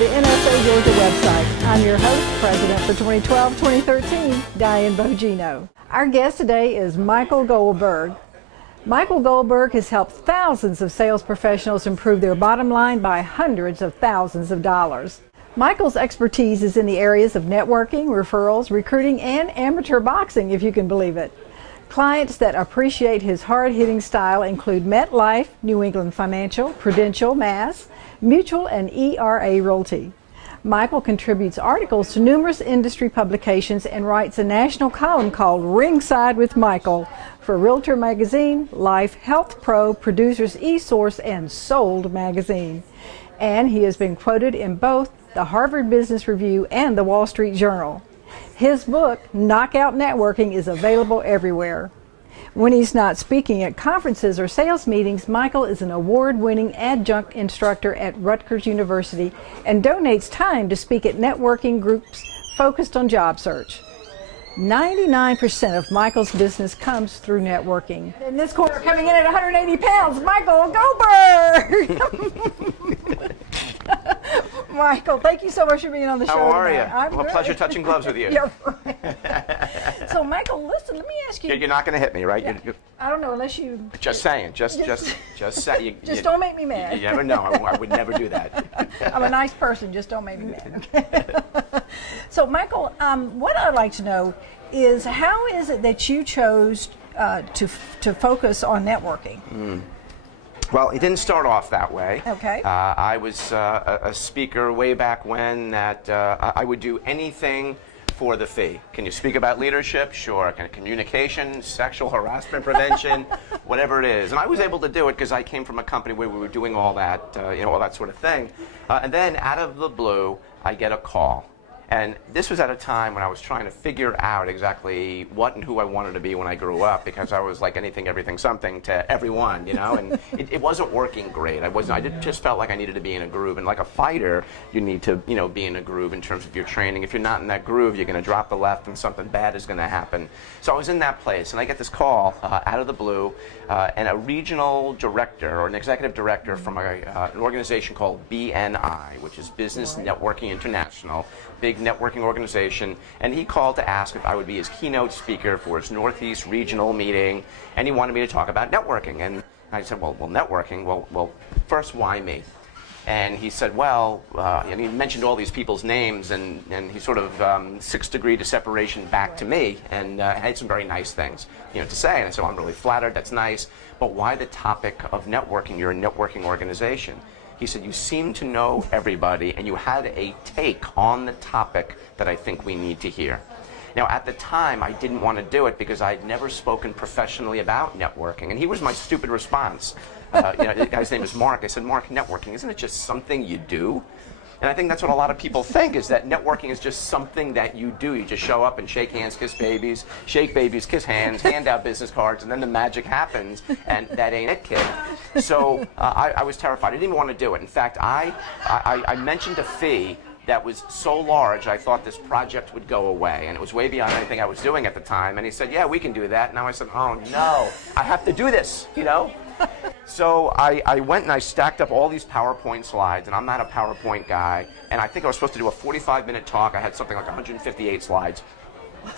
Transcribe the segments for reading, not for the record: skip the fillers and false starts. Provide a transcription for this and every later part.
the NSA Georgia website. I'm your host, President for 2012-2013, Diane Bogino. Our guest today is Michael Goldberg. Michael Goldberg has helped thousands of sales professionals improve their bottom line by hundreds of thousands of dollars. Michael's expertise is in the areas of networking, referrals, recruiting, and amateur boxing, if you can believe it. Clients that appreciate his hard-hitting style include MetLife, New England Financial, Prudential, Mass, Mutual, and ERA Realty. Michael contributes articles to numerous industry publications and writes a national column called Ringside with Michael for Realtor Magazine, Life, Health Pro, Producers eSource, and Sold Magazine. And he has been quoted in both the Harvard Business Review and the Wall Street Journal. His book, Knockout Networking, is available everywhere. When he's not speaking at conferences or sales meetings, Michael is an award-winning adjunct instructor at Rutgers University and donates time to speak at networking groups focused on job search. 99% of Michael's business comes through networking. In this corner, coming in at 180 pounds, Michael Goldberg! Michael, thank you so much for being on the show. How are today. you? Well, pleasure touching gloves with you. Yeah, right. So, Michael, listen, let me ask you. You're not going to hit me, right? Yeah. I don't know, unless you. Just saying. Just say. Just don't make me mad. You never know. I would never do that. I'm a nice person. Just don't make me mad. So, Michael, what I'd like to know is how is it that you chose to focus on networking? Well, it didn't start off that way. Okay. I was a speaker way back when that I would do anything for the fee. Can you speak about leadership? Sure. Can communication, sexual harassment prevention, whatever it is. And I was able to do it because I came from a company where we were doing all that, all that sort of thing. And then out of the blue, I get a call. And this was at a time when I was trying to figure out exactly what and who I wanted to be when I grew up, because I was like anything, everything, something to everyone, and it wasn't working great. I just felt like I needed to be in a groove. And like a fighter, you need to, be in a groove in terms of your training. If you're not in that groove, you're going to drop the left and something bad is going to happen. So I was in that place, and I get this call out of the blue, and a regional director or an executive director from an organization called BNI, which is Business Networking International, big networking organization, and he called to ask if I would be his keynote speaker for his Northeast regional meeting, and he wanted me to talk about networking. And I said, well, networking, well, first, why me? And he said, well, and he mentioned all these people's names, and he sort of 6 degrees of separation back to me, and had some very nice things, to say. And I said, well, I'm really flattered, that's nice, but why the topic of networking? You're a networking organization. He said, you seem to know everybody, and you had a take on the topic that I think we need to hear. Now, at the time, I didn't want to do it because I'd never spoken professionally about networking. And here was my stupid response. The guy's name is Mark. I said, Mark, networking, isn't it just something you do? And I think that's what a lot of people think, is that networking is just something that you do. You just show up and shake hands, kiss babies, shake babies, kiss hands, hand out business cards, and then the magic happens, and that ain't it, kid. So I was terrified. I didn't even want to do it. In fact, I mentioned a fee that was so large, I thought this project would go away, and it was way beyond anything I was doing at the time. And he said, yeah, we can do that. And now I said, oh, no, I have to do this, So I went and I stacked up all these PowerPoint slides, and I'm not a PowerPoint guy, and I think I was supposed to do a 45-minute talk. I had something like 158 slides.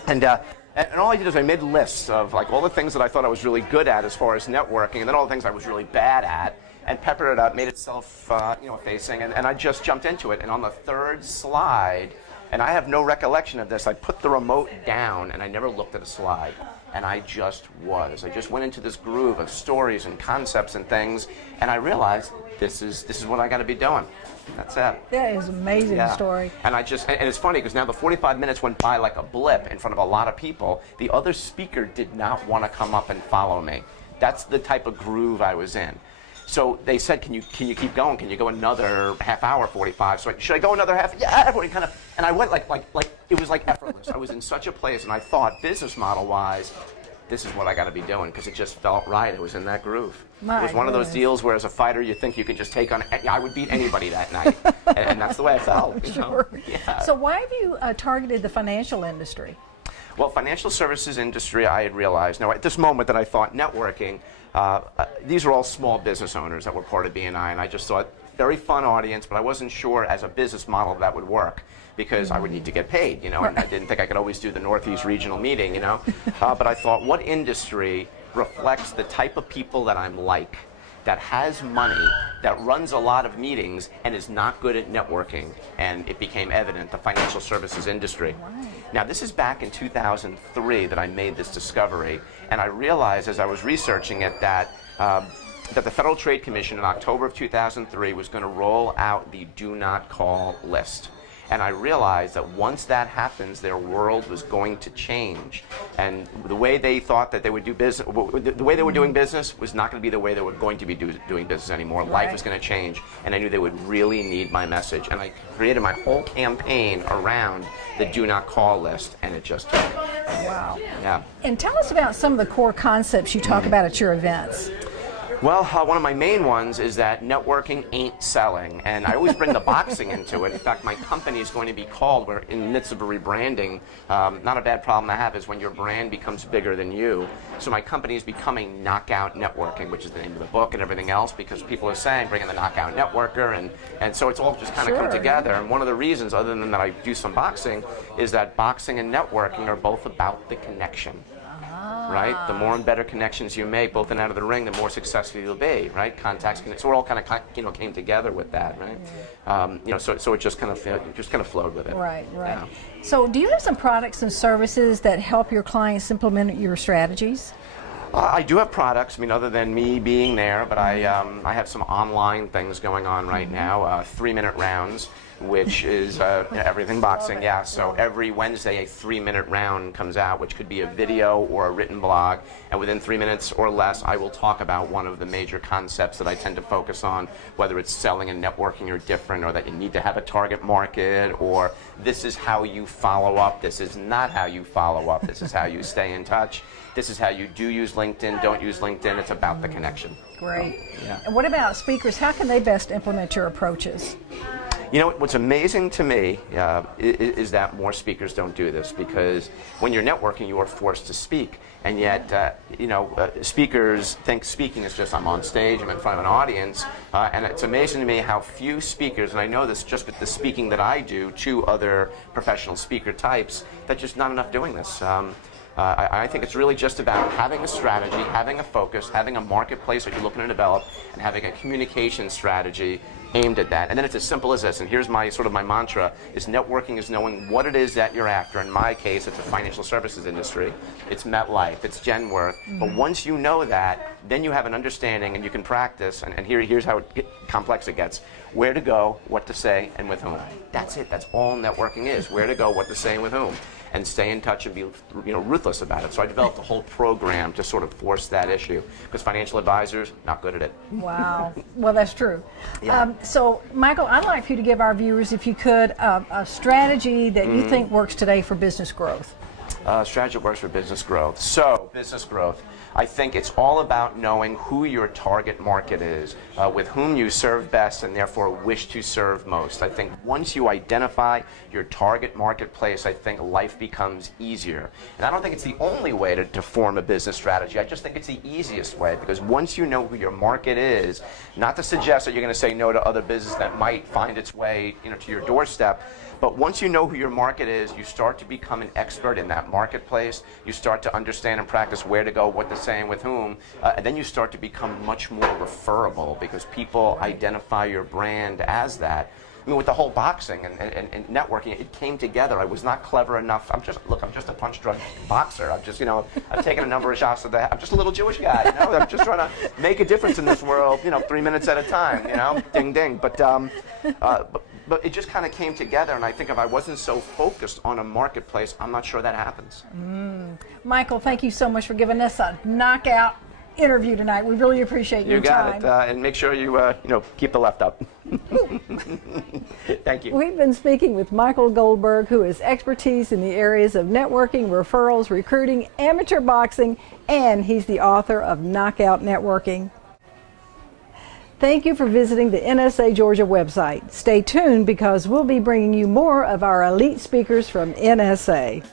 And all I did is I made lists of like all the things that I thought I was really good at as far as networking, and then all the things I was really bad at, and peppered it up, made it self-facing, and I just jumped into it. And on the third slide, and I have no recollection of this, I put the remote down, and I never looked at a slide. And I just went into this groove of stories and concepts and things, and I realized this is what I got to be doing. That's it. That is an amazing story. And and it's funny because now the 45 minutes went by like a blip in front of a lot of people. The other speaker did not want to come up and follow me. That's the type of groove I was in. So they said, can you keep going? Can you go another half hour, 45? So should I go another half? Yeah, everybody kind of, and I went like it was like effortless. I was in such a place, and I thought business model wise, this is what I got to be doing, because it just felt right. It was in that groove. It was one of those deals where as a fighter you think you can just take on, I would beat anybody that night. and that's the way I felt. Sure. Yeah. So why have you targeted the financial industry? Well, financial services industry, I had realized, now at this moment that I thought networking, these are all small business owners that were part of BNI, and I just thought very fun audience, but I wasn't sure as a business model that would work, because I would need to get paid, and I didn't think I could always do the Northeast Regional Meeting, but I thought, what industry reflects the type of people that I'm like, that has money, that runs a lot of meetings, and is not good at networking? And it became evident: the financial services industry. Now, this is back in 2003 that I made this discovery, and I realized as I was researching it that the Federal Trade Commission in October of 2003 was going to roll out the Do Not Call list. And I realized that once that happens, their world was going to change. And the way they thought that they would do business, the way they were doing business was not going to be the way they were going to be doing business anymore. Life was going to change. And I knew they would really need my message. And I created my whole campaign around the Do Not Call list, and it just took. Wow. Yeah. And tell us about some of the core concepts you talk about at your events. Well, one of my main ones is that networking ain't selling, and I always bring the boxing into it. In fact, my company is going to be called, we're in the midst of a rebranding. Not a bad problem to have is when your brand becomes bigger than you. So my company is becoming Knockout Networking, which is the name of the book and everything else, because people are saying, bring in the Knockout Networker, and so it's all just kind of come together. And one of the reasons, other than that I do some boxing, is that boxing and networking are both about the connection. Right? The more and better connections you make, both in and out of the ring, the more successful you'll be, right? Contacts, so we're all kind of, came together with that, right? So it just kind of flowed with it. Right. Yeah. So do you have some products and services that help your clients implement your strategies? I do have products, other than me being there, but I have some online things going on right now, 3-minute rounds, which is everything boxing, yeah. So every Wednesday, a 3-minute round comes out, which could be a video or a written blog, and within 3 minutes or less, I will talk about one of the major concepts that I tend to focus on, whether it's selling and networking are different, or that you need to have a target market, or this is how you follow up, this is not how you follow up, this is how you stay in touch. This is how you do use LinkedIn, don't use LinkedIn. It's about the connection. Great. Yeah. And what about speakers? How can they best implement your approaches? What's amazing to me is that more speakers don't do this, because when you're networking, you are forced to speak. And yet, speakers think speaking is just, I'm on stage, I'm in front of an audience. And it's amazing to me how few speakers, and I know this just with the speaking that I do to other professional speaker types, that just not enough doing this. I think it's really just about having a strategy, having a focus, having a marketplace that you're looking to develop, and having a communication strategy aimed at that. And then it's as simple as this, and here's my my mantra, is networking is knowing what it is that you're after. In my case, it's the financial services industry. It's MetLife, it's Genworth. But once you know that, then you have an understanding and you can practice, and here's how complex it gets. Where to go, what to say, and with whom. That's it. That's all networking is. Where to go, what to say, and with whom. And stay in touch and be ruthless about it. So I developed a whole program to sort of force that issue, because financial advisors, not good at it. Wow. Well, that's true. Yeah. So, Michael, I'd like for you to give our viewers, if you could, a strategy that you think works today for business growth. Strategy that works for business growth. So, business growth. I think it's all about knowing who your target market is, with whom you serve best and therefore wish to serve most. I think once you identify your target marketplace, I think life becomes easier. And I don't think it's the only way to form a business strategy. I just think it's the easiest way, because once you know who your market is, not to suggest that you're going to say no to other business that might find its way to your doorstep, but once you know who your market is, you start to become an expert in that marketplace. You start to understand and practice where to go, what to say, and with whom. And then you start to become much more referable, because people identify your brand as that. With the whole boxing and networking, it came together. I was not clever enough. I'm just a punch-drunk boxer. I've taken a number of shots at that. I'm just a little Jewish guy, I'm just trying to make a difference in this world, 3 minutes at a time, ding, ding. But it just kind of came together, and I think if I wasn't so focused on a marketplace, I'm not sure that happens. Michael, thank you so much for giving us a knockout interview tonight. We really appreciate your time. You got it, and make sure you keep the left up. Thank you. We've been speaking with Michael Goldberg, who has expertise in the areas of networking, referrals, recruiting, amateur boxing, and he's the author of Knockout Networking. Thank you for visiting the NSA Georgia website. Stay tuned, because we'll be bringing you more of our elite speakers from NSA.